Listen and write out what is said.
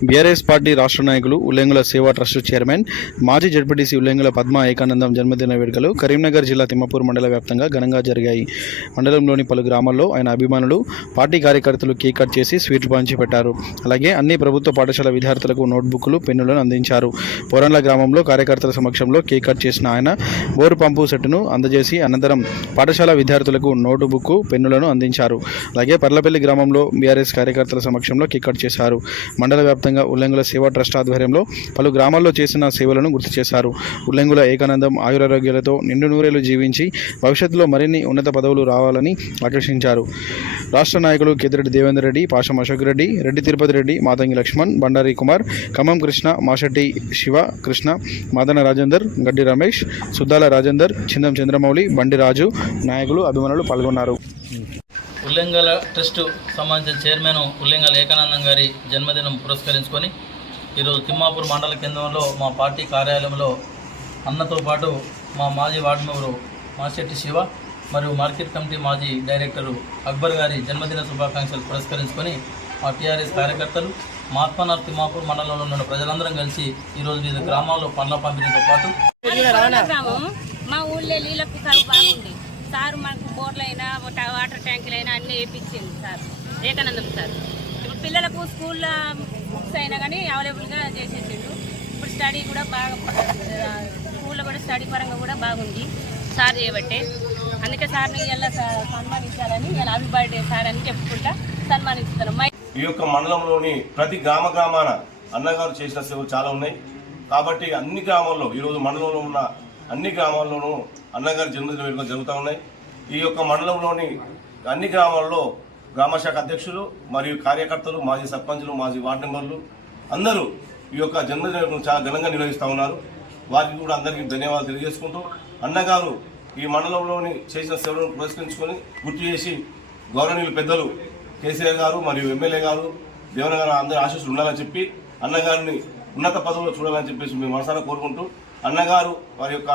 BRS party రాష్ట్ర నాయకులు ఉల్లేంగుల సేవా ట్రస్ట్ చైర్మన్ మాజీ జడ్పీటీసీ ఉల్లేంగుల పద్మ ఏకానందం జన్మదిన వేడుకలు కరీంనగర్ జిల్లా తిమ్మపూర్ మండల వ్యాప్తంగా ఘనంగా జరిగాయి. మండలంలోని పలు గ్రామాల్లో ఆయన అభిమానులు పార్టీ కార్యకర్తలు కేక్ కట్ చేసి స్వీట్లు పంచి పెట్టారు. అలాగే అన్ని ప్రభుత్వ పాఠశాల విద్యార్థులకు నోట్బుక్లు పెన్నులను అందించారు. పోరన్ల గ్రామంలో కార్యకర్తల సమక్షంలో కేక్ కట్ చేసిన ఆయన బోరు పంపు సెట్ను అందజేసి అనంతరం పాఠశాల విద్యార్థులకు నోటుబుక్ పెన్నులను అందించారు. అలాగే పర్లపల్లి గ్రామంలో బీఆర్ఎస్ కార్యకర్తల సమక్షంలో కేక్ కట్ చేశారు. మండల వ్యాప్తంగా ఉల్లంగుల సేవా ట్రస్ట్ ఆధ్వర్యంలో పలు గ్రామాల్లో చేసిన సేవలను గుర్తు చేశారు. ఉల్లంగుల ఏకానందం ఆయురారోగ్యాలతో నిండు నూరేలు జీవించి భవిష్యత్తులో మరిన్ని ఉన్నత పదవులు రావాలని ఆకర్షించారు. రాష్ట్ర నాయకులు కేతిరెడ్డి దేవేందర్ రెడ్డి పాషం అశోక్ రెడ్డి రెడ్డి తిరుపతి రెడ్డి మాతంగి లక్ష్మణ్ బండారి కుమార్ ఖమ్మం కృష్ణ మాషెట్టి శివ కృష్ణ మాదన రాజేందర్ గడ్డి రమేష్ సుద్దాల రాజేందర్ చిందం చంద్రమౌళి బండి రాజు నాయకులు అభిమానులు పాల్గొన్నారు. ఉల్లింగల ట్రస్ట్ సంబంధించిన చైర్మన్ ఉల్లింగల ఏకానందం గారి జన్మదినం పురస్కరించుకొని ఈరోజు తిమ్మాపూర్ మండల కేంద్రంలో మా పార్టీ కార్యాలయంలో అన్నతో పాటు మా మాజీ వార్డు మెంబరు మాశెట్టి శివ మరియు మార్కెట్ కమిటీ మాజీ డైరెక్టరు అక్బర్ గారి జన్మదిన శుభాకాంక్షలు పురస్కరించుకొని మా టీఆర్ఎస్ కార్యకర్తలు మహాత్మానాథ్ తిమ్మాపూర్ మండలంలో ఉన్న ప్రజలందరం కలిసి ఈరోజు వివిధ గ్రామాల్లో పండ్ల పంపిణీతో పాటు మా ఊళ్ళో నీళ్ళకు బాగుంది. సార్ మాకు బోర్లైనా వాటర్ ట్యాంకులైనా అన్నీ వేయించింది సార్. ఏకానందం సార్. ఇప్పుడు పిల్లలకు స్కూల్లో బుక్స్ అయినా కానీ అవైలబుల్గా చేసేసిండు. ఇప్పుడు స్టడీ కూడా బాగా స్కూల్లో కూడా స్టడీ పరంగా కూడా బాగుంది సార్ చేయబట్టే అందుకే సార్ని ఇలా సన్మానించాలని ఇలా హ్యాపీ సార్ అని చెప్పుకుంటా సన్మానిస్తున్నాం. ఈ యొక్క మండలంలోని ప్రతి గ్రామ గ్రామాన అన్నగారు చేసిన సేవలు చాలా ఉన్నాయి. కాబట్టి అన్ని గ్రామాల్లో ఈరోజు మండలంలో ఉన్న అన్ని గ్రామాల్లోనూ అన్నగారి జన్మదిన వేడుకలు జరుగుతూ ఉన్నాయి. ఈ యొక్క మండలంలోని అన్ని గ్రామాల్లో గ్రామశాఖ అధ్యక్షులు మరియు కార్యకర్తలు మాజీ సర్పంచులు మాజీ వార్డు మెంబర్లు అందరూ ఈ యొక్క జన్మదిన వేడుకను చాలా ఘనంగా నిర్వహిస్తూ ఉన్నారు. వారికి కూడా అందరికీ ధన్యవాదాలు తెలియజేసుకుంటూ అన్నగారు ఈ మండలంలోని చేసిన సేవలను పురస్కరించుకొని గుర్తు చేసి గౌరవనీయులు పెద్దలు కేసీఆర్ గారు మరియు ఎమ్మెల్యే గారు దేవన గారు అందరి ఆశీస్సులు ఉండాలని చెప్పి అన్నగారిని ఉన్నత పదవులు చూడాలని చెప్పేసి మేము మనసారా కోరుకుంటూ అన్నగారు వారి యొక్క